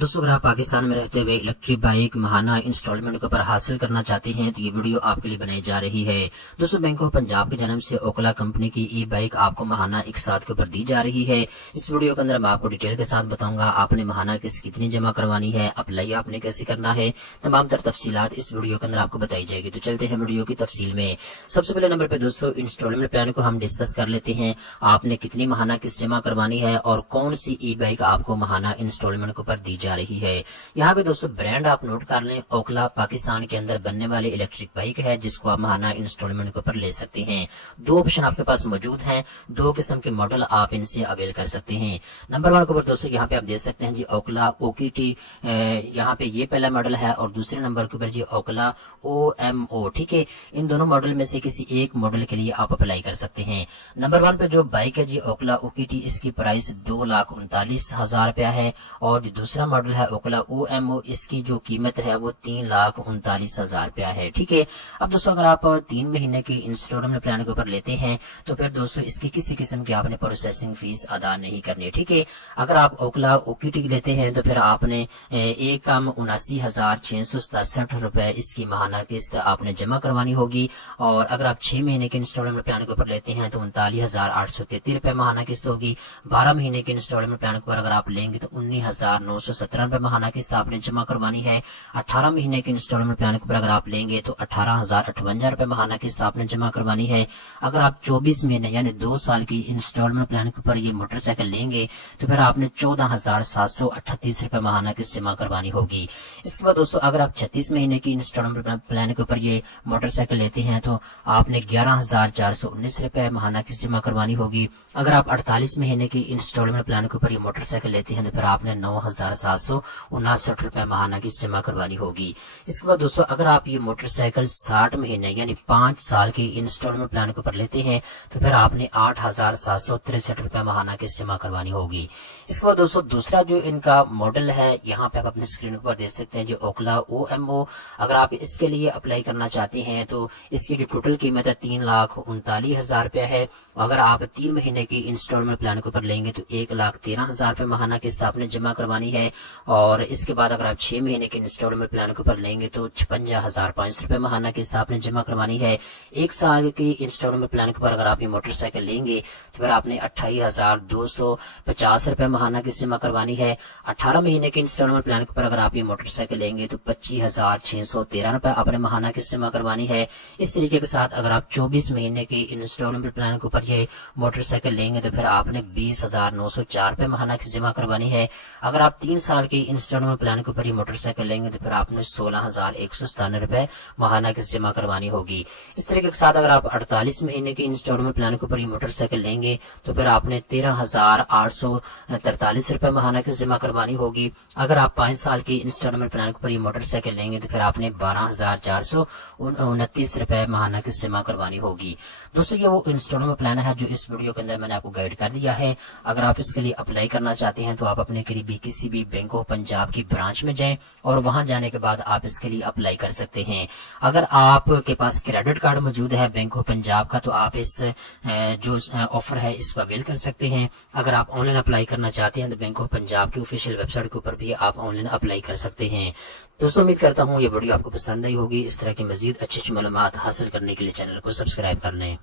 दोस्तों अगर आप पाकिस्तान में रहते हुए इलेक्ट्रिक बाइक माहाना इंस्टॉलमेंट के ऊपर हासिल करना चाहते हैं तो ये वीडियो आपके लिए बनाई जा रही है। दोस्तों बैंक ऑफ पंजाब की जानब से ओखला कंपनी की ई बाइक आपको माहाना एक साथ के ऊपर दी जा रही है। इस वीडियो के अंदर मैं आपको डिटेल के साथ बताऊंगा आपने माहाना कितनी जमा करवानी है, अप्लाई आपने कैसे करना है, तमाम तर तफसीलात इस वीडियो के अंदर आपको बताई जाएगी। तो चलते हैं वीडियो की तफसील में। सबसे पहले नंबर पे दोस्तों इंस्टॉलमेंट प्लान को हम डिस्कस कर लेते हैं। आपने कितनी माहाना किस्त जमा करवानी है और कौन सी ई बाइक आपको माहाना इंस्टॉलमेंट के ऊपर दी जा रही है। यहाँ पे दोस्तों ब्रांड आप नोट कर लें, ओखला पाकिस्तान के अंदर बनने वाली इलेक्ट्रिक बाइक है जिसको आप माहाना इंस्टॉलमेंट के ऊपर ले सकते हैं। दो ऑप्शन आपके पास मौजूद हैं, दो किस्म के मॉडल आप इनसे अवेल कर सकते हैं। नंबर 1 के ऊपर दोस्तों यहाँ पे आप देख सकते हैं जी ओखला OKT, यहाँ पे ये पहला मॉडल है और दूसरे नंबर के ऊपर जी ओखला OMO। ठीक है, इन दोनों मॉडल में से किसी एक मॉडल के लिए आप अप्लाई कर सकते हैं। नंबर 1 पे जो बाइक है जी ओखला OKT, इसकी प्राइस 2,39,000 रुपया है और जो दूसरा मॉडल है ओखला OMO, इसकी जो कीमत है वो 3,39,000 रुपया है। ठीक है, अब दोस्तों अगर आप 3 महीने की इंस्टॉलमेंट प्लान के ऊपर लेते हैं तो फिर दोस्तों इसकी किसी किस्म की आपने प्रोसेसिंग फीस अदा नहीं करनी। ठीक है, अगर आप ओखला OKT लेते हैं तो फिर आपने 1,79,667 रुपए इसकी माहाना किस्त आपने जमा करवानी होगी। और अगर आप 6 महीने के इंस्टॉलमेंट प्लान के ऊपर लेते हैं तो 39,833 रुपए माहाना किस्त होगी। 12 महीने के इंस्टॉलमेंट प्लान के ऊपर अगर आप लेंगे तो 19,917 रुपए माहाना किस्त आपने जमा करवानी है। 18 महीने के इंस्टॉलमेंट प्लान के ऊपर अगर आप लेंगे तो 18,058 रुपए माहाना किस्त आपने जमा करवानी है। अगर आप 24 महीने यानी 2 साल की इंस्टॉलमेंट प्लान के ऊपर ये मोटरसाइकिल लेंगे तो फिर आपने 14,738 रुपए माहाना किस्त जमा करवानी होगी। इसके बाद दोस्तों अगर आप 36 महीने की इंस्टॉलमेंट प्लान के ऊपर ये मोटरसाइकिल लेते हैं तो आपने 11,419 रुपए माहाना किस्त जमा करवानी होगी। अगर आप 48 महीने की इंस्टॉलमेंट प्लान के ऊपर ये मोटरसाइकिल लेते हैं तो फिर आपने 9,759 रुपए माहाना किस्त जमा करवानी होगी। इसके बाद दोस्तों अगर आप ये मोटरसाइकिल 60 महीने यानी 5 साल की इंस्टॉलमेंट प्लान के ऊपर लेते हैं तो फिर आपने 8,763 रुपए माहाना किस्त जमा करवानी होगी। इसके बाद दोस्तों दूसरा जो इनका मॉडल है यहाँ पे आप अपने स्क्रीन पर देख सकते हैं जो ओखला OMO। अगर आप इसके लिए अप्लाई करना चाहते हैं तो इसकी जो टोटल कीमत है 3,39,000 रुपया है। अगर आप 3 महीने की इंस्टॉलमेंट प्लान के ऊपर लेंगे तो 1,13,000 रुपए माहाना किस्त आपने जमा करवानी है। और इसके बाद अगर आप 6 महीने के इंस्टॉलमेंट प्लान के ऊपर लेंगे तो 56,500 रुपए माहाना किस्त आपने जमा करवानी है। 1 साल की इंस्टॉलमेंट प्लान के ऊपर अगर आप ये मोटरसाइकिल लेंगे तो फिर आपने 28,250 रुपए माहाना किस्त जमा करवानी है। 18 महीने के इंस्टॉलमेंट प्लान के ऊपर अगर आप ये मोटरसाइकिल लेंगे तो 25,613 रुपए आपने माहाना किस्त जमा करवानी है। इस तरीके के साथ अगर आप 24 महीने की इंस्टॉलमेंट प्लान के ऊपर ये मोटरसाइकिल लेंगे तो फिर आपने 20,904 रुपए माहाना किस्त जमा करवानी है। अगर आप 3 साल की इंस्टॉलमेंट प्लान के ऊपर ये मोटरसाइकिल लेंगे तो फिर आपने 16,197 रुपए माहाना किस्त जमा करवानी होगी। इस तरीके के साथ अगर आप 48 महीने की इंस्टॉलमेंट प्लान के ऊपर ये मोटरसाइकिल लेंगे तो फिर आपने 13,843 रुपए माहाना किस्त जमा करवानी होगी। अगर आप 5 साल की इंस्टॉलमेंट प्लान के ऊपर ये मोटरसाइकिल लेंगे तो फिर आपने 12,429 रुपए माहाना किस्त जमा करवानी होगी। दोस्तों ये वो इंस्टॉलमेंट प्लान है जो इस वीडियो के अंदर मैंने आपको गाइड कर दिया है। अगर आप इसके लिए अप्लाई करना चाहते हैं तो आप अपने करीबी किसी भी बैंक ऑफ पंजाब की ब्रांच में जाएं और वहां जाने के बाद आप इसके लिए अप्लाई कर सकते हैं। अगर आपके पास क्रेडिट कार्ड मौजूद है बैंक ऑफ पंजाब का तो आप इस जो ऑफर है इसको अवेल कर सकते हैं। अगर आप ऑनलाइन अप्लाई करना चाहते हैं तो बैंक ऑफ पंजाब की ऑफिशियल वेबसाइट के ऊपर भी आप ऑनलाइन अप्लाई कर सकते हैं। दोस्तों उम्मीद करता हूँ ये वीडियो आपको पसंद आई होगी। इस तरह की मजीद अच्छी अच्छी मालूमात हासिल करने के लिए चैनल को सब्सक्राइब कर लें।